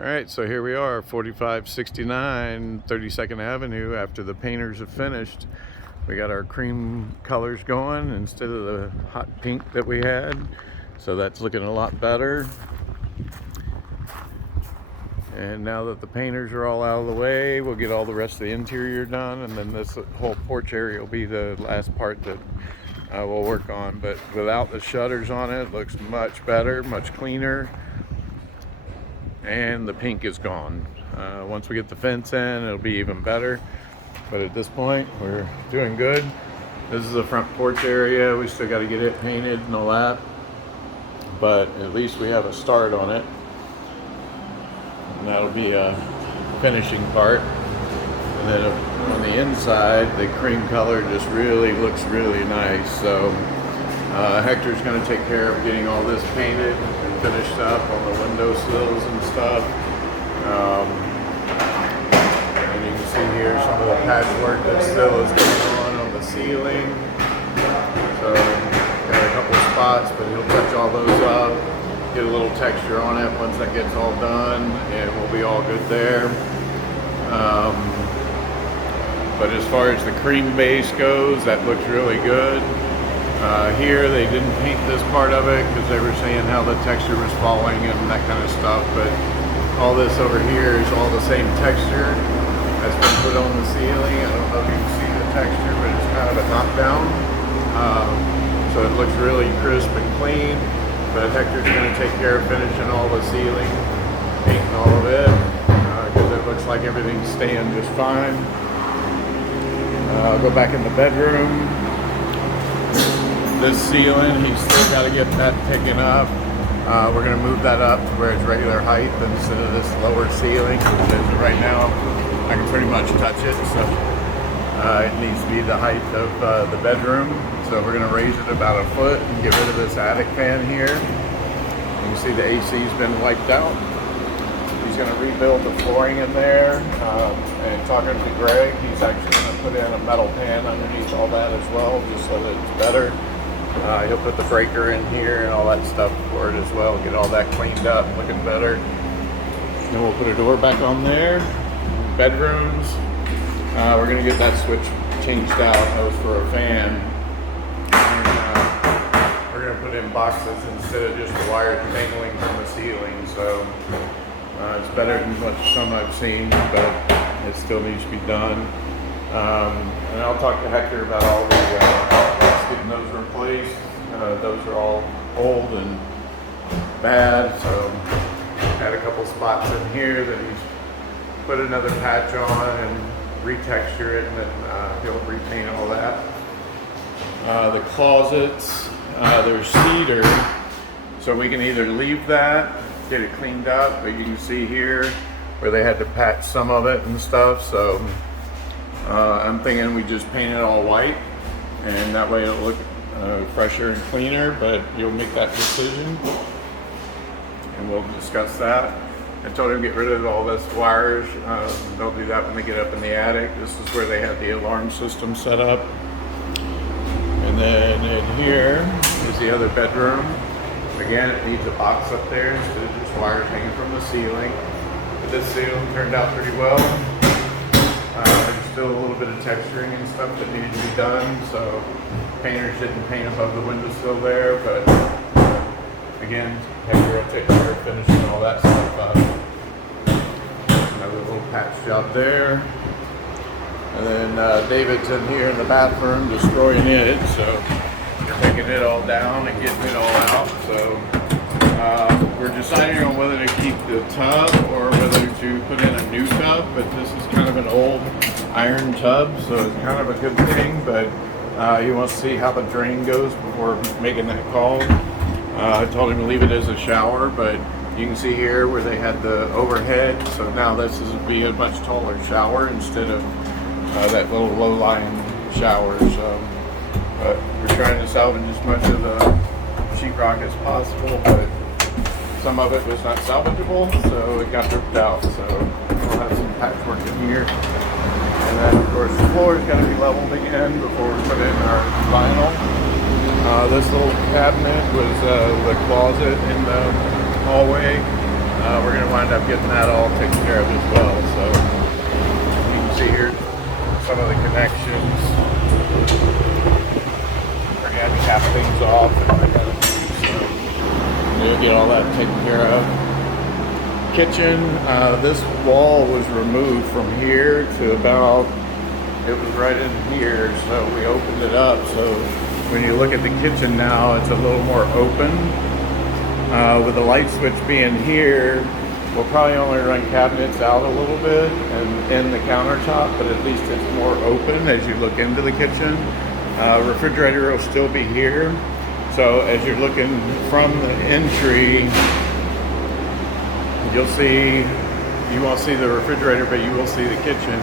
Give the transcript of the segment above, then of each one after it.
All right, so here we are, 4569 32nd Avenue. After the painters have finished, we got our cream colors going instead of the hot pink that we had. So that's looking a lot better. And now that the painters are all out of the way, we'll get all the rest of the interior done, and then this whole porch area will be the last part that we'll work on. But without the shutters on it, it looks much better, much cleaner. And the pink is gone. Once we get the fence in, it'll be even better. But at this point, we're doing good. This is the front porch area. We still got to get it painted and all that, but at least we have a start on it, and that'll be a finishing part. And then on the inside, the cream color just really looks really nice. So Hector's going to take care of getting all this painted and finished up on the windowsills and stuff. And you can see here some of the patchwork that still is going on the ceiling. So got a couple of spots, but he'll touch all those up, get a little texture on it. Once that gets all done, and we'll be all good there. But as far as the cream base goes, that looks really good. Here they didn't paint this part of it because they were saying how the texture was falling and that kind of stuff, but all this over here is all the same texture that's been put on the ceiling. I don't know if you can see the texture, but it's kind of a knockdown. So it looks really crisp and clean, but Hector's going to take care of finishing all the ceiling, painting all of it, because it looks like everything's staying just fine. I'll go back in the bedroom. This ceiling, he's still got to get that taken up. We're going to move that up to where it's regular height instead of this lower ceiling, because right now I can pretty much touch it, so it needs to be the height of the bedroom. So we're going to raise it about a foot and get rid of this attic fan here. You can see the AC's been wiped out. He's going to rebuild the flooring in there, and talking to Greg, he's actually going to put in a metal pan underneath all that as well, just so that it's better. He'll put the breaker in here and all that stuff for it as well, get all that cleaned up, looking better. Then we'll put a door back on there. Bedrooms, we're going to get that switch changed out. That was for a fan. And, we're going to put in boxes instead of just the wire dangling from the ceiling. So it's better than some I've seen, but it still needs to be done. And I'll talk to Hector about all the outlets, getting those replaced. Those are all old and bad, so had a couple spots in here that he's put another patch on and retexture it, and then he'll repaint all that. The closets, they're cedar, so we can either leave that, get it cleaned up, but you can see here where they had to patch some of it and stuff, so I'm thinking we just paint it all white, and that way it'll look fresher and cleaner, but you'll make that decision and we'll discuss that. I told him to get rid of all this wires. They'll do that when they get up in the attic. This is where they had the alarm system set up. And then in here is the other bedroom. Again, it needs a box up there instead of just wires hanging from the ceiling. But this ceiling turned out pretty well. There's still a little bit of texturing and stuff that needed to be done, so painters didn't paint above the windowsill there, but again, Hector will take care of finishing all that stuff up. Another little patch job there. And then David's in here in the bathroom destroying it, so we're taking it all down and getting it all out. So we're deciding on whether to keep the tub or whether to put in a new tub, but this is kind of an old iron tub, so it's kind of a good thing, but he wants to see how the drain goes before making that call. I told him to leave it as a shower, but you can see here where they had the overhead, so now this is be a much taller shower instead of that little low-lying shower. So, but we're trying to salvage as much of the sheetrock as possible, but some of it was not salvageable, so it got ripped out. So we'll have some patchwork in here. And then, of course, the floor is going to be leveled again before we put in our vinyl. This little cabinet was the closet in the hallway. we're going to wind up getting that all taken care of as well. So you can see here some of the connections. We're going to cap things off and I got to do, so we'll get all that taken care of. Kitchen, this wall was removed from here to about, it was right in here, so we opened it up. So when you look at the kitchen now, it's a little more open. With the light switch being here, we'll probably only run cabinets out a little bit and in the countertop, but at least it's more open as you look into the kitchen. Refrigerator will still be here. So as you're looking from the entry, you won't see the refrigerator, but you will see the kitchen.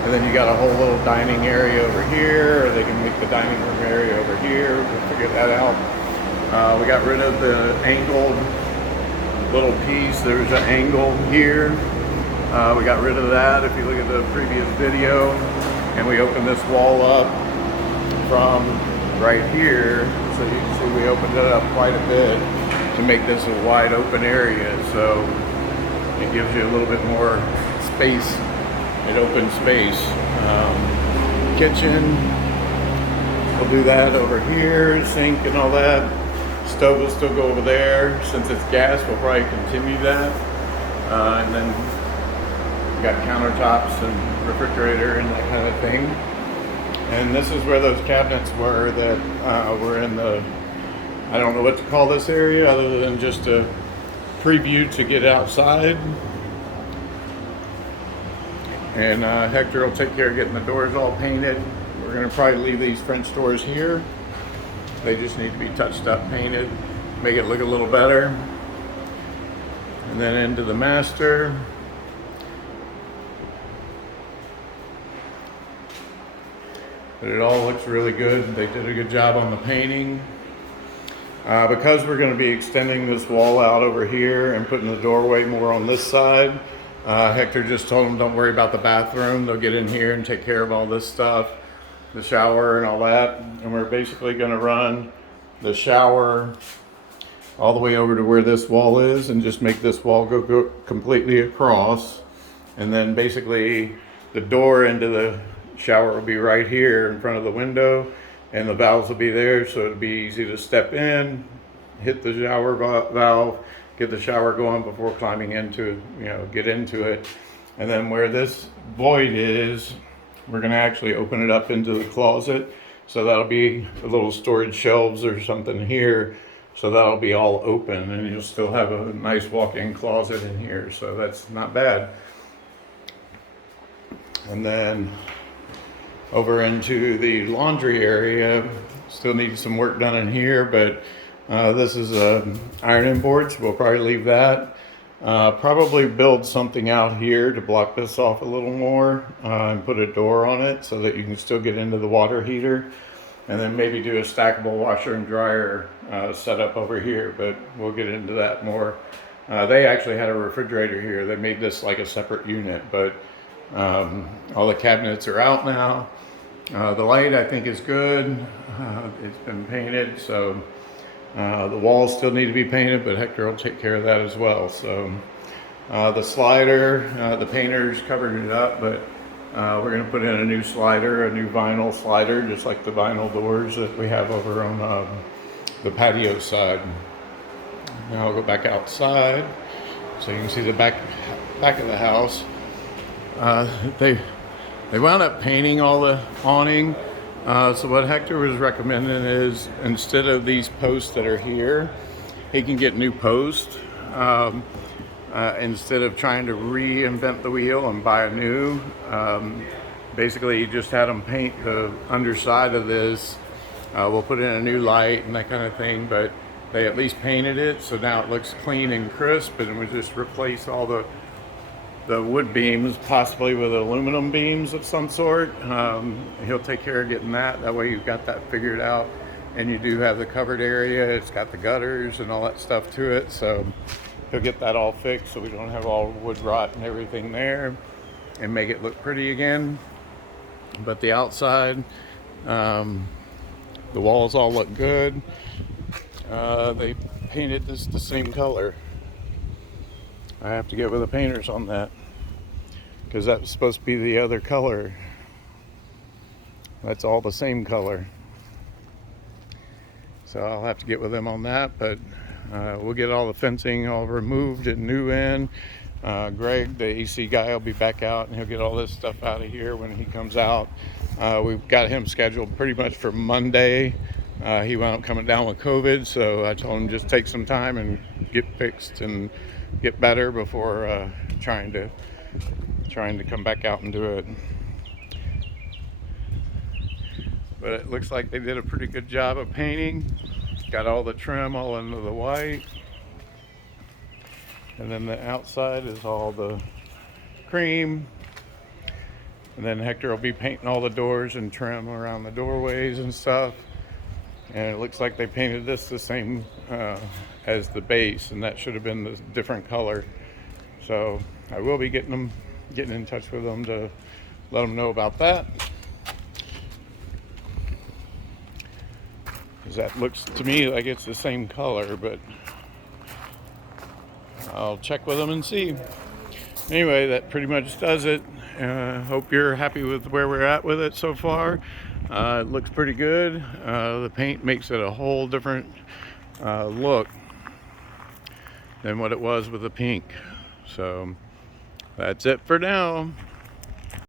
And then you got a whole little dining area over here, or they can make the dining room area over here. We'll figure that out. We got rid of the angled little piece. There's an angle here. We got rid of that if you look at the previous video. And we opened this wall up from right here. So you can see we opened it up quite a bit to make this a wide open area. So it gives you a little bit more space. An open space. Kitchen, we'll do that over here, sink and all that. Stove will still go over there. Since it's gas, we'll probably continue that. And then we got countertops and refrigerator and that kind of thing. And this is where those cabinets were that were in the, I don't know what to call this area other than just a preview to get outside. And Hector will take care of getting the doors all painted. We're going to probably leave these French doors here. They just need to be touched up, painted, make it look a little better. And then into the master. But it all looks really good. They did a good job on the painting. Because we're going to be extending this wall out over here and putting the doorway more on this side, Hector just told them don't worry about the bathroom. They'll get in here and take care of all this stuff, the shower and all that. And we're basically going to run the shower all the way over to where this wall is and just make this wall go completely across. And then basically the door into the shower will be right here in front of the window and the valves will be there, so it'll be easy to step in, hit the shower valve, get the shower going before climbing into, get into it. And then where this void is, we're gonna actually open it up into the closet. So that'll be a little storage shelves or something here. So that'll be all open and you'll still have a nice walk-in closet in here. So that's not bad. And then over into the laundry area, still needs some work done in here, but this is ironing board, so we'll probably leave that. Probably build something out here to block this off a little more and put a door on it so that you can still get into the water heater. And then maybe do a stackable washer and dryer setup over here, but we'll get into that more. They actually had a refrigerator here. They made this like a separate unit, but all the cabinets are out now. The light I think is good. It's been painted, so the walls still need to be painted, but Hector will take care of that as well. So the slider, the painters covered it up, but we're going to put in a new slider, a new vinyl slider, just like the vinyl doors that we have over on the patio side. Now I'll go back outside so you can see the back of the house. They wound up painting all the awning. So what Hector was recommending is instead of these posts that are here, he can get new posts. Instead of trying to reinvent the wheel and buy a new, basically he just had them paint the underside of this. We'll put in a new light and that kind of thing, but they at least painted it, so now it looks clean and crisp, and we just replace all the wood beams, possibly with aluminum beams of some sort. He'll take care of getting that. That way you've got that figured out, and you do have the covered area. It's got the gutters and all that stuff to it, so he'll get that all fixed so we don't have all wood rot and everything there, and make it look pretty again. But the outside, the walls all look good. They painted this the same color. I have to get with the painters on that, because that was supposed to be the other color. That's all the same color. So I'll have to get with them on that, but we'll get all the fencing all removed and new in. Greg, the AC guy, will be back out and he'll get all this stuff out of here when he comes out. We've got him scheduled pretty much for Monday. He wound up coming down with COVID, so I told him just take some time and get fixed and get better before trying to come back out and do it. But it looks like they did a pretty good job of painting. Got all the trim all into the white. And then the outside is all the cream. And then Hector will be painting all the doors and trim around the doorways and stuff. And it looks like they painted this the same as the base, and that should have been the different color. So I will be getting in touch with them to let them know about that. Because that looks to me like it's the same color, but I'll check with them and see. Anyway, that pretty much does it. Hope you're happy with where we're at with it so far. It looks pretty good. The paint makes it a whole different look than what it was with the pink. So that's it for now.